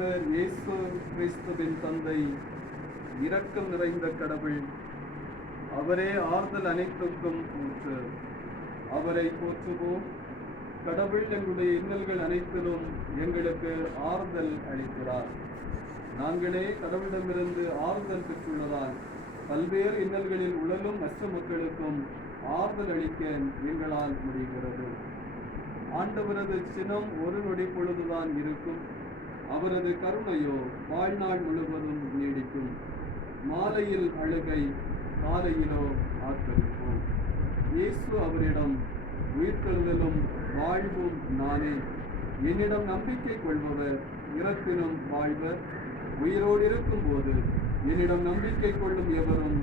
ஆண்டவர் இயேசு கிறிஸ்துவின் தந்தை, இரக்கம் நிறைந்த கடவுள், அவரே ஆறுதல் அனைத்துக்கும் ஊற்று. அவரை போற்றுவோம். கடவுள் எங்களுடைய இன்னல்கள் அனைத்திலும் எங்களுக்கு ஆறுதல் அளிக்கிறார். நாங்களே கடவுளிடமிருந்து ஆறுதல் பெற்றுள்ளதால் பல்வேறு இன்னல்களில் உழலும் மற்ற மக்களுக்கும் ஆறுதல் அளிக்க எங்களால் முடிகிறது. ஆண்டவரது சினம் ஒரு நொடி பொழுதுதான் இருக்கும், அவரது கருணையோ வாழ்நாள் முழுவதும் நீடிக்கும். மாலையில் அழுகை, காலையிலோ ஆர்ப்பரிப்போம். இயேசு அவரிடம், உயிர்த்தெழுதலும் வாழ்வும் நானே. என்னிடம் நம்பிக்கை கொள்பவர் இறப்பினும் வாழ்வர். உயிரோடு இருக்கும் போது என்னிடம் நம்பிக்கை கொள்ளும் எவரும்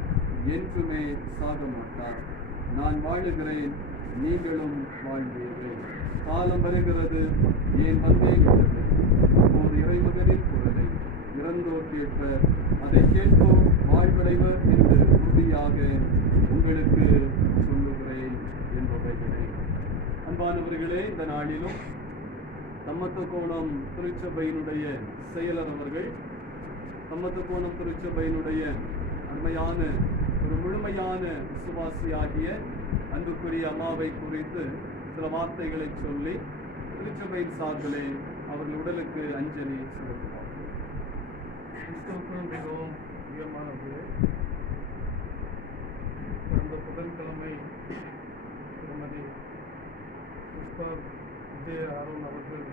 என்றுமே சாக மாட்டார். நான் வாழுகிறேன், நீங்களும் வாழ்வீர்கள். காலம் வருகிறது, ஏன் வந்தேன் என்றது. அப்போது இறைமகனின் குரலை இறந்தோர் கேட்பர், அதை கேட்போர் வாழ்வடைவர் என்று உறுதியாக உங்களுக்கு சொல்லுகிறேன் என்பவைகளே. அன்பானவர்களே, இந்த நாளிலும் தம்மத்துக்கோணம் திருச்சபையினுடைய செயலர் அவர்கள் தம்மத்துக்கோணம் திருச்சபையினுடைய அருமையான ஒரு முழுமையான விசுவாசியாகிய அன்புக்குரிய அம்மாவை குறித்து சில வார்த்தைகளை சொல்லி திருச்சபையின் சார்பிலே அவர்கள் உடலுக்கு அஞ்சலி செலுத்துவார். கிறிஸ்துவுக்குள் மிகவும் பிரியமானவர்களே, கடந்த புதன்கிழமை திருமதி புஷ்பர் விஜய அருண் அவர்கள்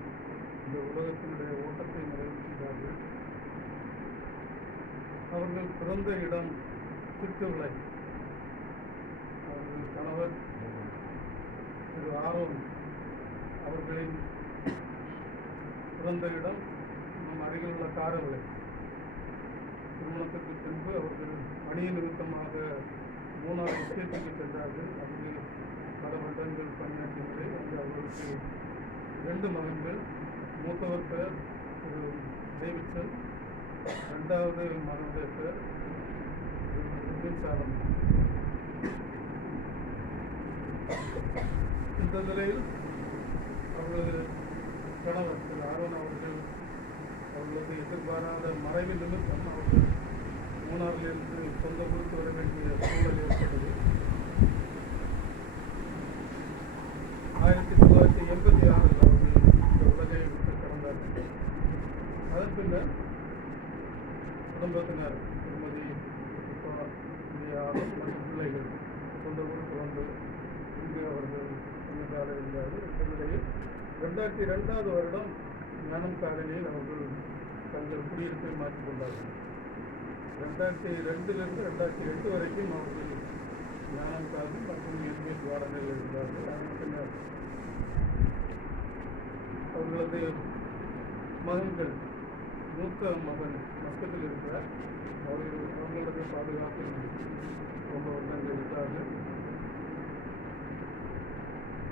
இந்த உலகத்தினுடைய ஓட்டத்தை நிறைவு செய்தார்கள். அவர்கள் பிறந்த இடம் திருவிழை. அவர்கள் கணவர் திரு ஆரோன் அவர்களின் பிறந்த இடம் நம் அருகில் உள்ள காரவிளை. திருமணத்துக்கு பின்பு அவர்கள் பணி நிமித்தமாக மூணாவது விஷயத்துக்கு சென்றார்கள். அங்கு பல வருடங்கள் பணியாற்றியது. அங்கு அவர்களுக்கு 2 மகன்கள். மூத்தவர் பெயர் திரு டேவிட்சன், 2வது மகனுடைய பெயர் சாலம். இந்த நிலையில் அவர்களது கணவர் திரு ஆரோன் அவர்கள் அவர்களது எதிர்பாராத மறைவு நிமித்தம் அவர்கள் மூணாறிலிருந்து சொந்த ஊருக்கு வர வேண்டிய சூழல் ஏற்பட்டது. 1986 அவர்கள் இந்த உலகை விட்டு கடந்தார்கள். அதன் பின்னர் குடும்பத்தினர் திருமதி மற்றும் பிள்ளைகள் சொந்த ஊருக்கு வந்து இங்கு அவர்கள் கொஞ்ச இருந்தார்கள். இந்த நிலையில் 2002வது வருடம் ஞானம் காலனியில் அவர்கள் தங்கள் குடியிருப்பை மாற்றிக்கொண்டார்கள். 2002லிருந்து 2008 வரைக்கும் அவர்கள் ஞானம் காலனி மற்றும் எஸ்பிஎஸ் வார்டனில் இருந்தார்கள். அதன் பின்னர் அவர்களது மகன்கள், மூத்த மகன் மஸ்கத்தில் இருக்கிறார். அவர்களது பாதுகாப்பில் ரொம்ப வருடங்கள் இருக்கிறார்கள்.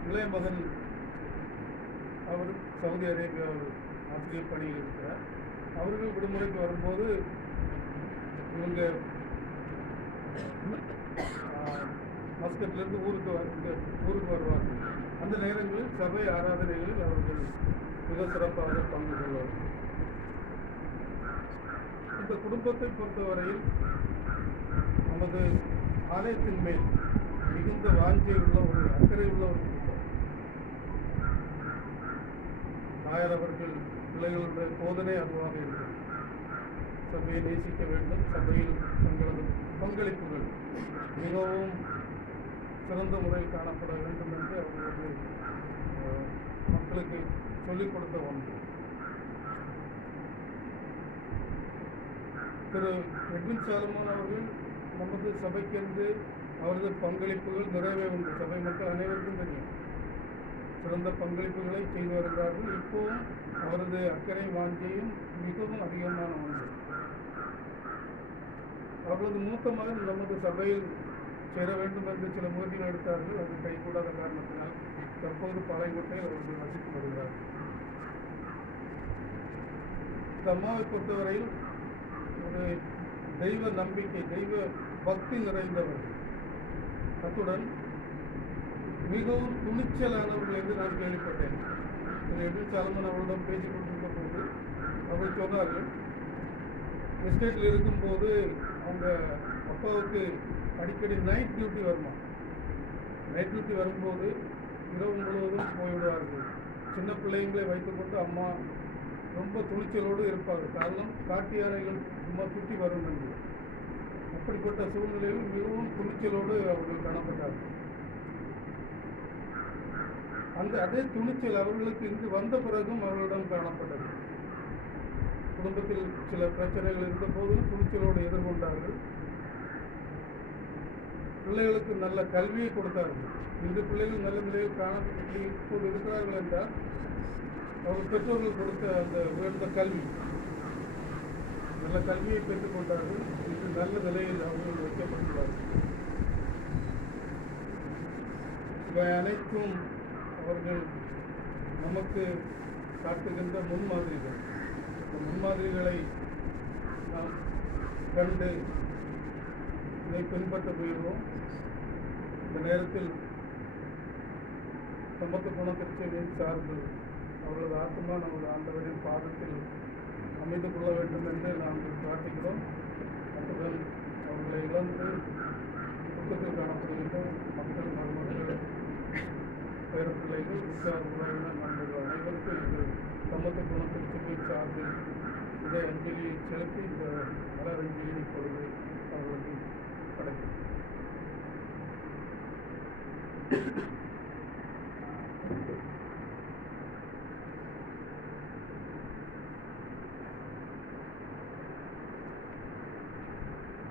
இளைய மகன் அவர் சவுதி அரேபியாவில் ஆசிரியர் பணியில் இருக்கிறார். அவர்கள் விடுமுறைக்கு வரும்போது இவங்க மஸ்கட்டிலிருந்து ஊருக்கு வருவார்கள். அந்த நேரங்களில் சபை ஆராதனைகளில் அவர்கள் மிக சிறப்பாக பங்கு கொள்வார்கள். இந்த குடும்பத்தை பொறுத்தவரையில் நமது ஆலயத்தின் மேல் மிகுந்த வாஞ்சை உள்ள ஒரு அக்கறை உள்ள ஒரு குடும்பம். தாயார் அவர்கள் பிள்ளைகளுடைய போதனை அதுவாக இருக்கிறது. சபையை நேசிக்க வேண்டும், சபையில் தங்களது பங்களிப்புகள் மிகவும் சிறந்த முறையில் காணப்பட வேண்டும் என்று அவர்களது மக்களுக்கு சொல்லிக் கொடுத்த ஒன்று. திரு எட்வின் சாலமன் அவர்கள் நமது சபைக்கென்று அவரது பங்களிப்புகள் நிறைவே உண்டு. சபை மக்கள் அனைவருக்கும் தெரியும். சிறந்த பங்களிப்புகளை செய்து வருகிறார்கள். இப்போவும் அவரது அக்கறை வாஞ்சையும் மிகவும் அதிகமான ஒன்று. அவரது மூத்த மகன் நமது சபையில் சேர வேண்டும் என்று சில முயற்சிகள் எடுத்தார்கள். அது கைகூடாத காரணத்தினால் தற்போது பாளையங்கோட்டையில் அவர்கள் வசித்து வருகிறார்கள். இந்த அம்மாவை பொறுத்தவரையில் ஒரு தெய்வ நம்பிக்கை, தெய்வ பக்தி நிறைந்தவர்கள், அத்துடன் மிகவும் துணிச்சலானவர்கள் என்று நான் கேள்விப்பட்டேன். திரு எட்வின் சாலமன் அவரிடம் பேசிக் கொண்டிருந்த போது அவர்கள் சொன்னார்கள், எஸ்டேட்டில் இருக்கும்போது அவங்க அப்பாவுக்கு அடிக்கடி நைட் டியூட்டி வருமா. நைட் டியூட்டி வரும்போது இரவு முழுவதும் போய்விடுவார்கள். சின்ன பிள்ளைங்களை வைத்துக்கொண்டு அம்மா ரொம்ப துணிச்சலோடு இருப்பார்கள். காரணம், காட்டு யானைகள் சும்மா சுற்றி வரும் என்று. அப்படிப்பட்ட சூழ்நிலையில் மிகவும் துணிச்சலோடு அவர்கள் காணப்பட்டார்கள். அதே துணிச்சல் அவர்களுக்கு இங்கு வந்த பிறகும் அவர்களிடம் காணப்பட்டது. குடும்பத்தில் சில பிரச்சனைகள் இருந்த போதும் துணிச்சலோடு எதிர்கொண்டார்கள். பிள்ளைகளுக்கு நல்ல கல்வியை கொடுத்தார்கள். இன்று பிள்ளைகள் நல்ல நிலையில் இப்போது இருக்கிறார்கள் என்றால் அவர்கள் பெற்றோர்கள் கொடுத்த அந்த உயர்ந்த கல்வி, நல்ல கல்வியை பெற்றுக்கொண்டார்கள். இன்று நல்ல நிலையில் அவர்கள் வைக்கப்பட்டுள்ளார்கள். இவை அனைத்தும் அவர்கள் நமக்கு காட்டுகின்ற முன்மாதிரிகள். இந்த முன்மாதிரிகளை நாம் கண்டு இதை பின்பற்ற முயல்வோம். இந்த நேரத்தில் சம்பத்து குணத்திற்சேவையின் சார்பில் அவர்களது ஆத்மா நமது ஆண்டவரின் பாதத்தில் அமைந்து கொள்ள வேண்டும் என்று நாங்கள் பிரார்த்திக்கிறோம். அத்துடன் அவர்களை இழந்து துக்கத்தில் காணப்படுகின்ற மக்கள், மருமக்கள், பேரப்பிள்ளைகள், உற்சார் உறவினர் நண்பர்கள் அனைவருக்கும் எங்கள் சம்பத்து குணத்திற்சேவையின் சார்பில் இதை அஞ்சலியை செலுத்தி இந்த மலர் அஞ்சலியை இப்பொழுது அவர்களுக்கு படைக்கிறோம்.